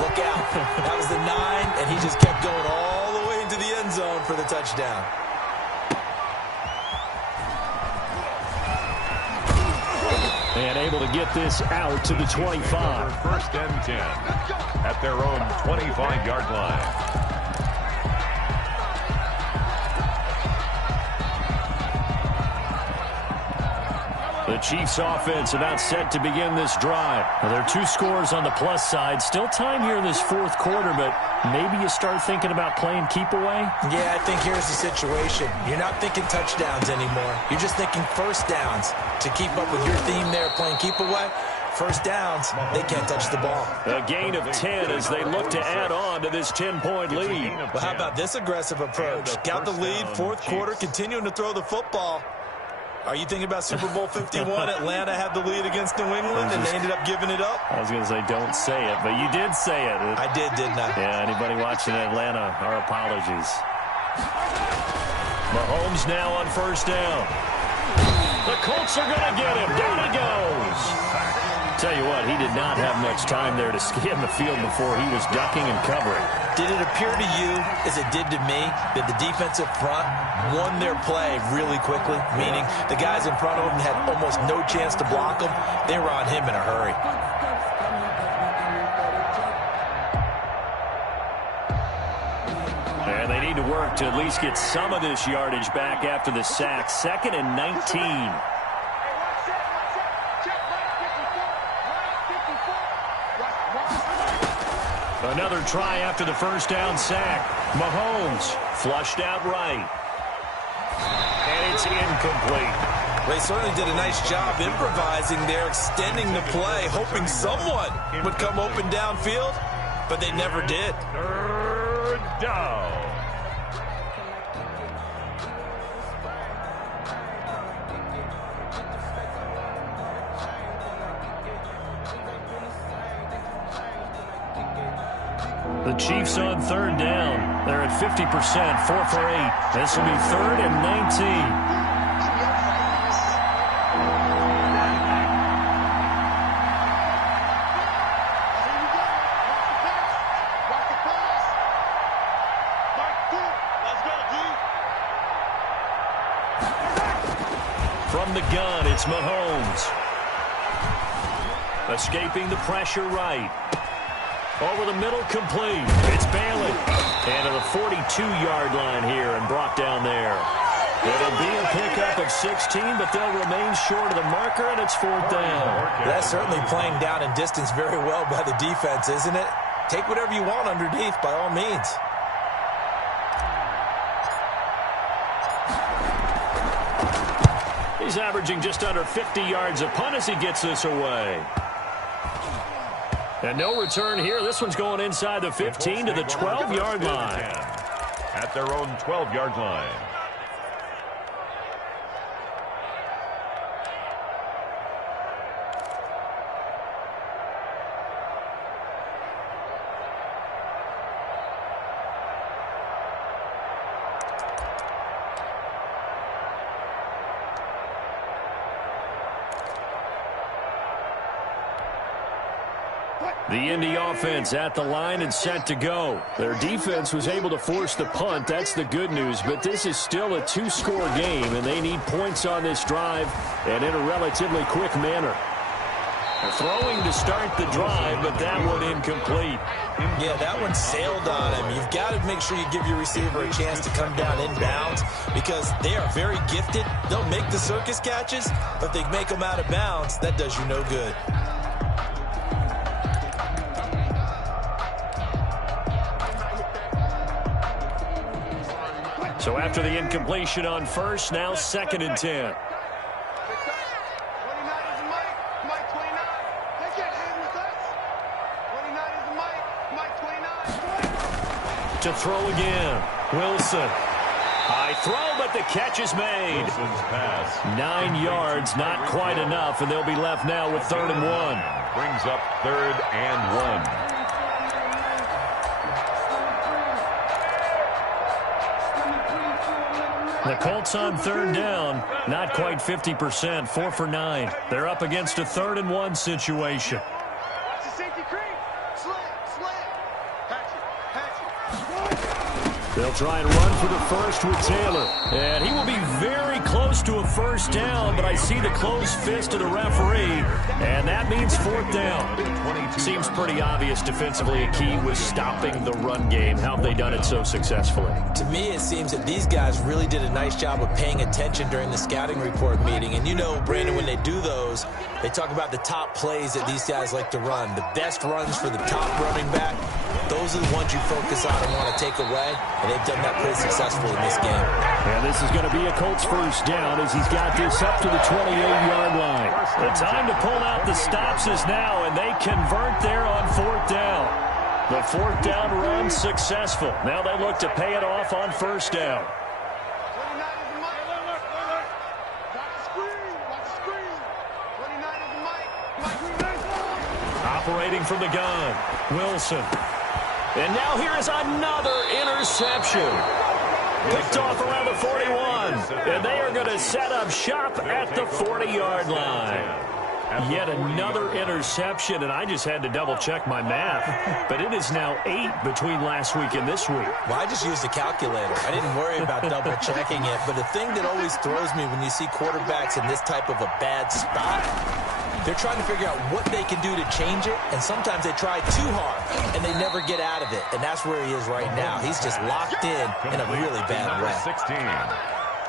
look out. That was the 9, and he just kept going all the way into the end zone for the touchdown. And able to get this out to the 25. 1st and 10 at their own 25-yard line. The Chiefs offense about set to begin this drive. Well, there are 2 scores on the plus side. Still time here in this 4th quarter, but maybe you start thinking about playing keep away? Yeah, I think here's the situation. You're not thinking touchdowns anymore. You're just thinking first downs. To keep up with your theme there, playing keep away, first downs, they can't touch the ball. A gain of 10 as they look to add on to this 10-point lead. Well, how about this aggressive approach? Got the lead, 4th quarter, continuing to throw the football. Are you thinking about Super Bowl 51? Atlanta had the lead against New England, and they ended up giving it up? I was going to say, don't say it, but you did say it. I did, didn't I? Yeah, anybody watching Atlanta, our apologies. Mahomes now on first down. The Colts are going to get him. Down he goes. Tell you what, he did not have much time there to scan the field before he was ducking and covering. Did it appear to you, as it did to me, that the defensive front won their play really quickly? Meaning the guys in front of them had almost no chance to block them. They were on him in a hurry. And they need to work to at least get some of this yardage back after the sack. 2nd and 19. Another try after the first down sack. Mahomes flushed out right. And it's incomplete. They certainly did a nice job improvising there, extending the play, hoping someone would come open downfield, but they never did. 3rd down. The Chiefs on 3rd down. They're at 50%, 4 for 8. This will be 3rd and 19. From the gun, it's Mahomes. Escaping the pressure right. Over the middle, complete. It's Bailey. And to the 42-yard line here and brought down there. It'll be a pickup of 16, but they'll remain short of the marker, and it's 4th down. That's certainly playing down in distance very well by the defense, isn't it? take whatever you want underneath by all means. He's averaging just under 50 yards a punt as he gets this away. And no return here. This one's going inside the 15 to the 12-yard line. At their own 12-yard line. The Indy offense at the line and set to go. Their defense was able to force the punt. That's the good news. But this is still a two-score game, and they need points on this drive and in a relatively quick manner. They're throwing to start the drive, but that one incomplete. Yeah, that one sailed on him. You've got to make sure you give your receiver a chance to come down inbounds because they are very gifted. They'll make the circus catches, but if they make them out of bounds, that does you no good. So after the incompletion on first, now 2nd and 10. 29 is Mike. Mike 29. They can't hang with us. 29 is Mike 29. To throw again. Wilson. High throw, but the catch is made. Wilson's pass. 9 yards, not quite enough, and they'll be left now with 3rd and 1. Brings up 3rd and 1. The Colts on 3rd down, not quite 50%, 4 for 9. They're up against a 3rd and 1 situation. Watch the safety creep. Slant. Hatch it. They'll try and run for the first with Taylor. And he will be very close to a first down, but I see the closed fist of the referee, and that means 4th down. Seems pretty obvious defensively a key was stopping the run game. How have they done it so successfully? To me, it seems that these guys really did a nice job of paying attention during the scouting report meeting. And you know, Brandon, when they do those, they talk about the top plays that these guys like to run. The best runs for the top running back, those are the ones you focus on and want to take away. And they've done that pretty successfully in this game. And this is going to be a Colts first down as he's got this up to the 28-yard line. The time to pull out the stops is now, and they convert there on 4th down. The 4th down run successful. Now they look to pay it off on first down. 29 is Mike. Watch the screen. 29 is Mike. Operating from the gun, Wilson. And now here is another interception. Picked off around the 41. And they are going to set up shop at the 40-yard line. Yet another interception, and I just had to double-check my math. But it is now 8 between last week and this week. Well, I just used a calculator. I didn't worry about double-checking it. But the thing that always throws me when you see quarterbacks in this type of a bad spot, they're trying to figure out what they can do to change it, and sometimes they try too hard, and they never get out of it. And that's where he is right now. He's just locked in a really bad way. 16.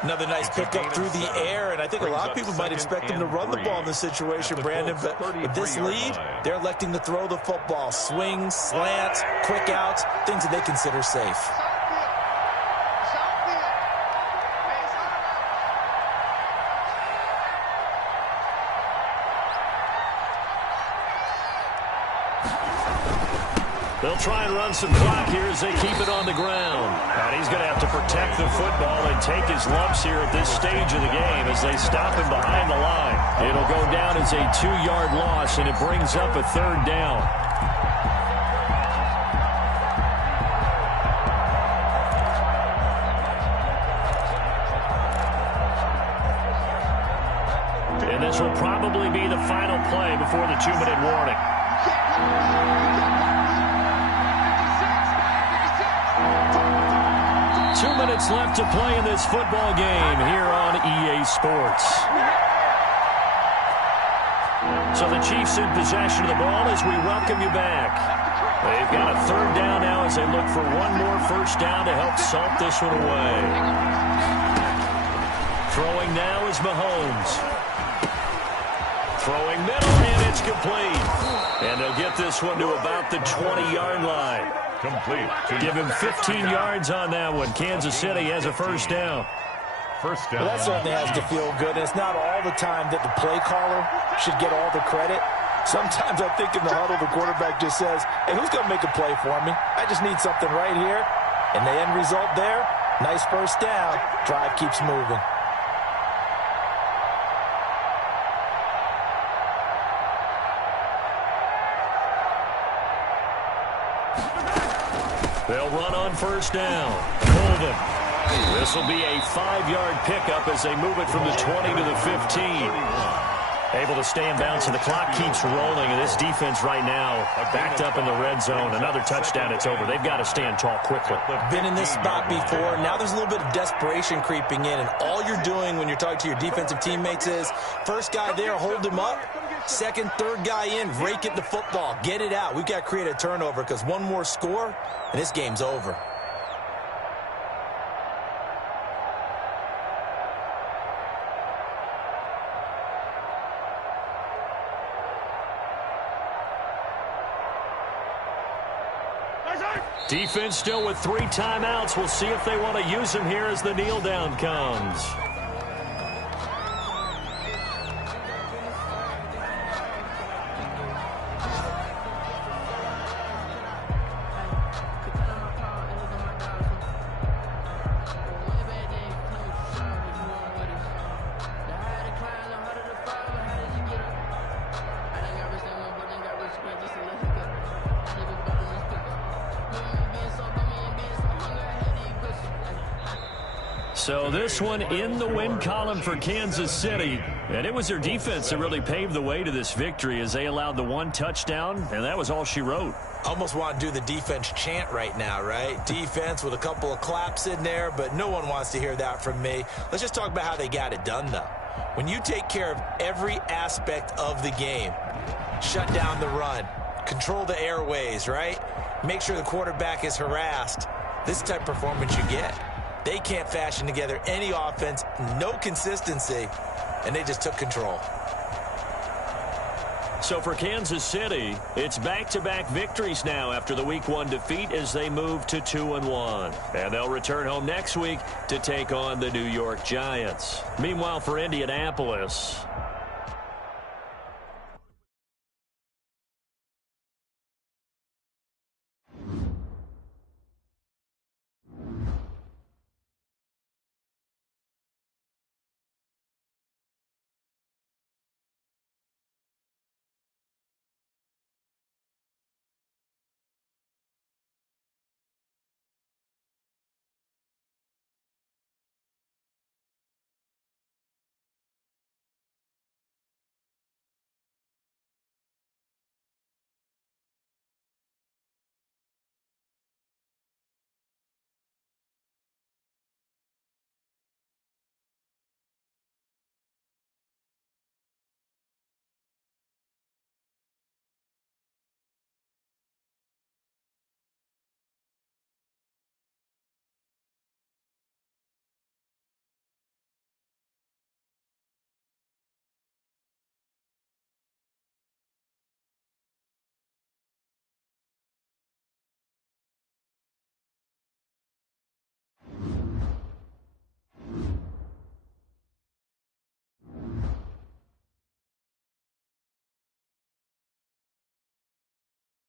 Another nice pickup through the air, and I think a lot of people might expect him to run the ball in this situation, Brandon. But with this lead, they're electing to throw the football. Swings, slants, quick outs, things that they consider safe. They'll try and run some clock here as they keep it on the ground. And he's going to have to protect the football and take his lumps here at this stage of the game as they stop him behind the line. It'll go down as a 2-yard loss, and it brings up a 3rd down. And this will probably be the final play before the 2-minute warning. 2 minutes left to play in this football game here on EA Sports. So the Chiefs in possession of the ball as we welcome you back. They've got a 3rd down now as they look for one more first down to help salt this one away. Throwing now is Mahomes. Throwing middle, and It's complete. And they'll get this one to about the 20-yard line. Complete. Give him 15 yards on that one. Kansas City has a first down. First down. Well, that certainly has to feel good. And it's not all the time that the play caller should get all the credit. Sometimes I think in the huddle, the quarterback just says, hey, who's going to make a play for me? I just need something right here. And the end result there, nice first down. Drive keeps moving. They'll run on first down. Hold them. This will be a 5-yard pickup as they move it from the 20 to the 15. Able to stay in bounds, and the clock keeps rolling. And this defense right now backed up in the red zone. Another touchdown, it's over. They've got to stand tall quickly. Been in this spot before. Now there's a little bit of desperation creeping in. And all you're doing when you're talking to your defensive teammates is, first guy there, hold him up. Second, third guy in, rake at the football. Get it out. We've got to create a turnover because one more score, and this game's over. Defense still with 3 timeouts. We'll see if they want to use them here as the kneel down comes. So this one in the win column for Kansas City. And it was their defense that really paved the way to this victory as they allowed the 1 touchdown, and that was all she wrote. Almost want to do the defense chant right now, right? Defense with a couple of claps in there, but no one wants to hear that from me. Let's just talk about how they got it done, though. When you take care of every aspect of the game, shut down the run, control the airways, right? Make sure the quarterback is harassed. This type of performance you get. They can't fashion together any offense, no consistency, and they just took control. So for Kansas City, it's back-to-back victories now after the Week 1 defeat as they move to 2-1. And they'll return home next week to take on the New York Giants. Meanwhile, for Indianapolis,